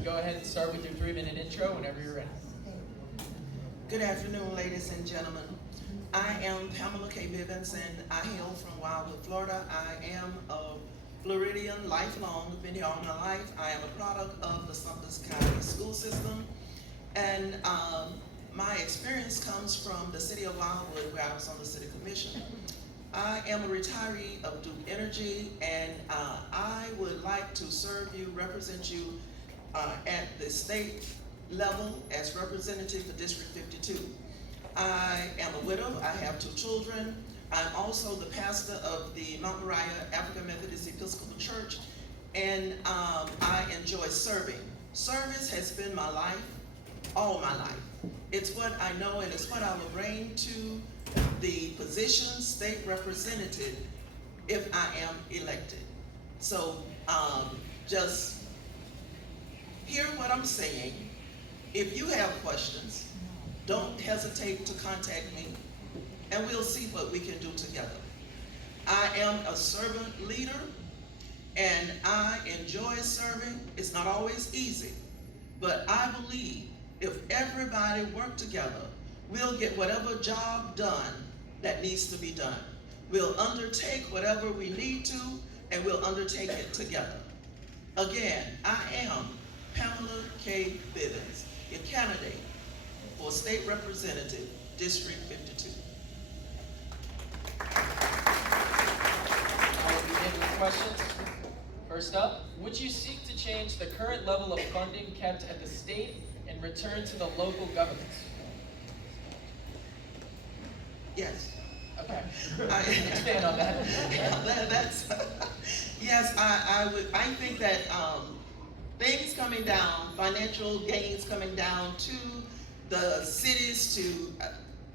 can go ahead and start with your 3-minute intro whenever you're ready. Good afternoon, ladies and gentlemen. I am Pamela Bivins, and I hail from Wildwood, Florida. I am a Floridian, lifelong, been here all my life. I am a product of the Sumter County school system, and my experience comes from the city of Wildwood, where I was on the city commission. I am a retiree of Duke Energy, and I would like to serve you, represent you at the state level as representative for District 52. I am a widow. I have 2 children. I'm also the pastor of the Mount Moriah African Methodist Episcopal Church, and I enjoy serving. Service has been my life, all my life. It's what I know, and it's what I will bring to the position state representative if I am elected. So just hear what I'm saying. If you have questions, don't hesitate to contact me, and we'll see what we can do together. I am a servant leader, and I enjoy serving. It's not always easy, but I believe if everybody work together, we'll get whatever job done that needs to be done. We'll undertake whatever we need to, and we'll undertake it together. Again, I am Pamela K. Bivins, your candidate for State Representative, District 52. I will begin with questions. First up, would you seek to change the current level of funding kept at the state and return to the local governments? Yes. Okay. Expand on that. Yes, I would. I think that things coming down, financial gains coming down to the cities,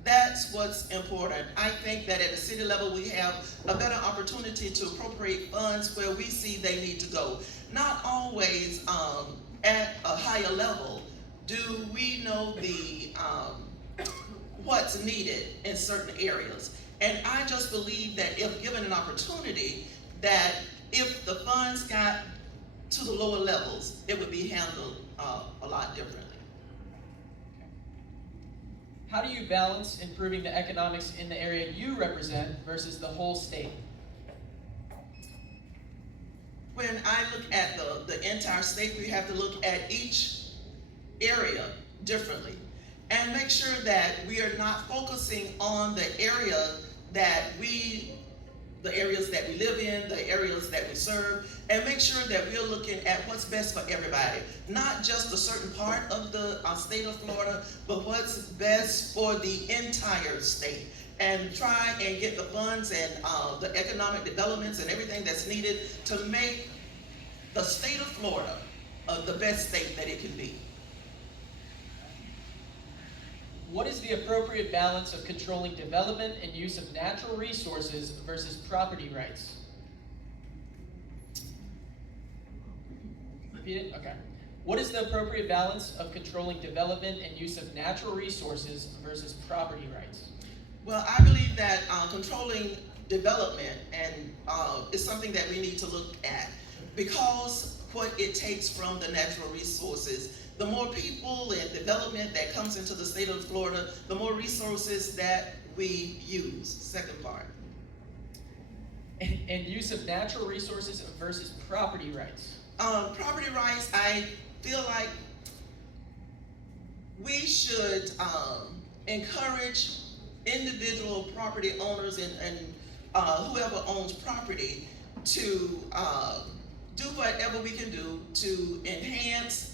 that's what's important. I think that at the city level we have a better opportunity to appropriate funds where we see they need to go. Not always at a higher level do we know the what's needed in certain areas. And I just believe that if given an opportunity, that if the funds got to the lower levels, it would be handled a lot differently. How do you balance improving the economics in the area you represent versus the whole state? When I look at the entire state, we have to look at each area differently and make sure that we are not focusing on the areas that we live in, the areas that we serve, and make sure that we're looking at what's best for everybody. Not just a certain part of the state of Florida, but what's best for the entire state. And try and get the funds and the economic developments and everything that's needed to make the state of Florida the best state that it can be. What is the appropriate balance of controlling development and use of natural resources versus property rights? Repeat it? Okay. What is the appropriate balance of controlling development and use of natural resources versus property rights? Well, I believe that controlling development is something that we need to look at, because what it takes from the natural resources. The more people and development that comes into the state of Florida, the more resources that we use. Second part. And use of natural resources versus property rights. Property rights, I feel like we should encourage individual property owners and whoever owns property to do whatever we can do to enhance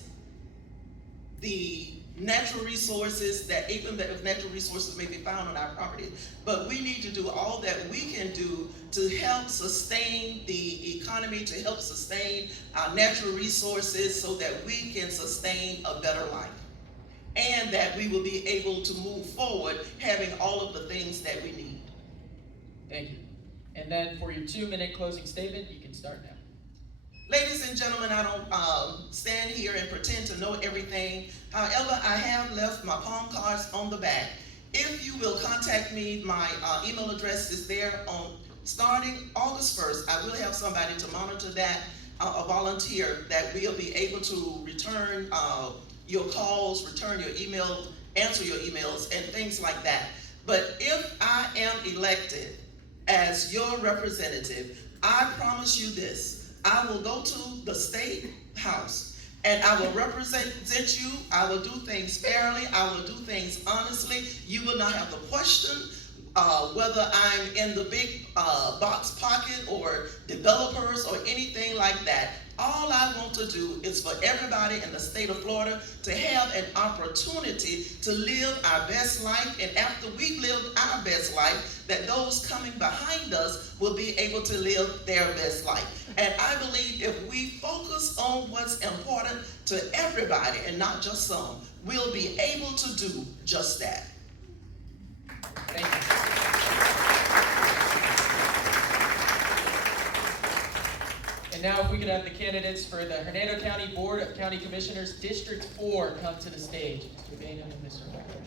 the natural resources, that even if natural resources may be found on our property, but we need to do all that we can do to help sustain the economy, to help sustain our natural resources so that we can sustain a better life. And that we will be able to move forward having all of the things that we need. Thank you. And then for your 2-minute closing statement, you can start now. Ladies and gentlemen, I don't stand here and pretend to know everything. However, I have left my palm cards on the back. If you will contact me, my email address is there. On starting August 1st, I will have somebody to monitor that a volunteer that will be able to return your calls, return your email, answer your emails, and things like that. But if I am elected as your representative, I promise you this: I will go to the state house and I will represent you. I will do things fairly. I will do things honestly. You will not have to question whether I'm in the big box pocket or developers or anything like that. All I want to do is for everybody in the state of Florida to have an opportunity to live our best life, and after we've lived our best life, that those coming behind us will be able to live their best life. And I believe if we focus on what's important to everybody and not just some, we'll be able to do just that. Thank you. And now if we could have the candidates for the Hernando County Board of County Commissioners, District 4, come to the stage. Mr. Bainham and Mr. Becker.